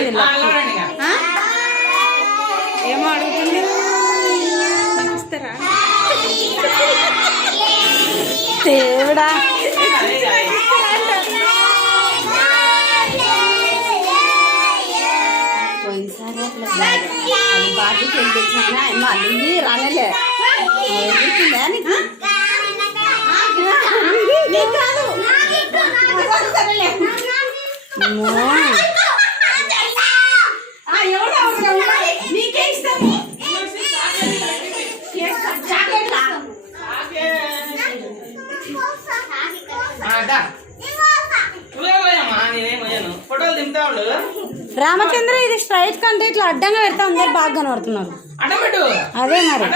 అడుగుతుంది ఏమో అడుగుతుంది ఇస్తారా దేవుడా పోయినసారి అది బాటికి వెళ్ళి తెచ్చినా మళ్ళీ రానలే రామచంద్ర ఇది స్ట్రైట్ కంటే ఇట్లా అడ్డంగా పెడతా అందరు బాగా కనబడుతున్నారు అదే మరి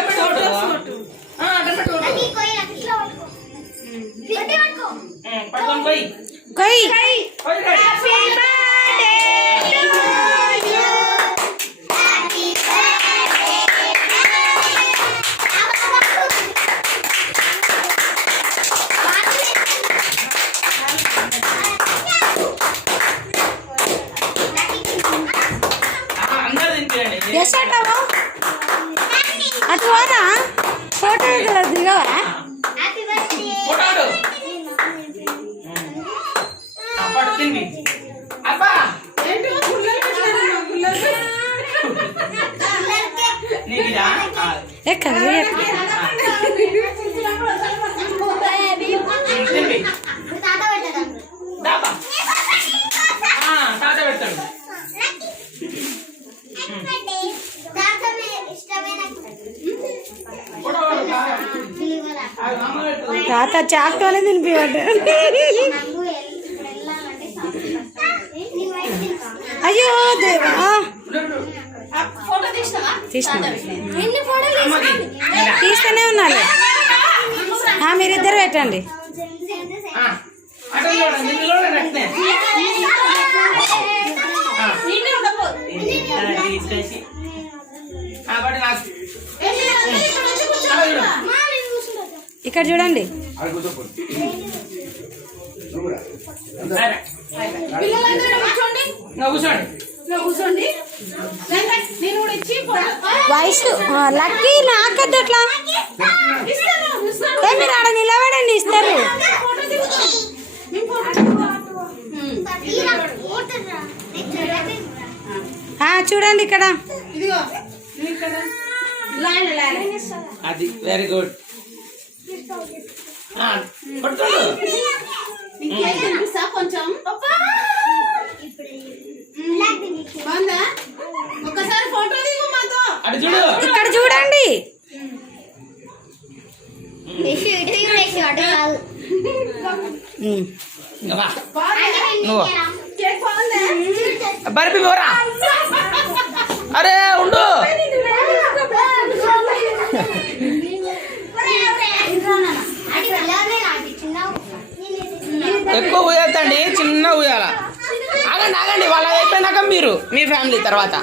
అటు వారా ఫోటో దిగవా తాత చాక్తోనే తినిపివాడు అయ్యో దేవా తీస్తూనే ఉన్నారు మీరిద్దరు పెట్టండి ఇక్కడ చూడండి వయసు లక్కీ నాకద్దు అట్లా మీరు ఆడ నిలబడండి ఇస్తారు చూడండి ఇక్కడ అది వెరీ గుడ్ కొంచెం ఒకసారి ఫోటో దిగు మాతో ఇక్కడ చూడండి బర్ఫీ పోరా అరే ఉండు ఎక్కువ ఊయొద్దండి చిన్న ఊయాల ఆగండి ఆగండి వాళ్ళ అయిపోయినాక మీరు మీ ఫ్యామిలీ తర్వాత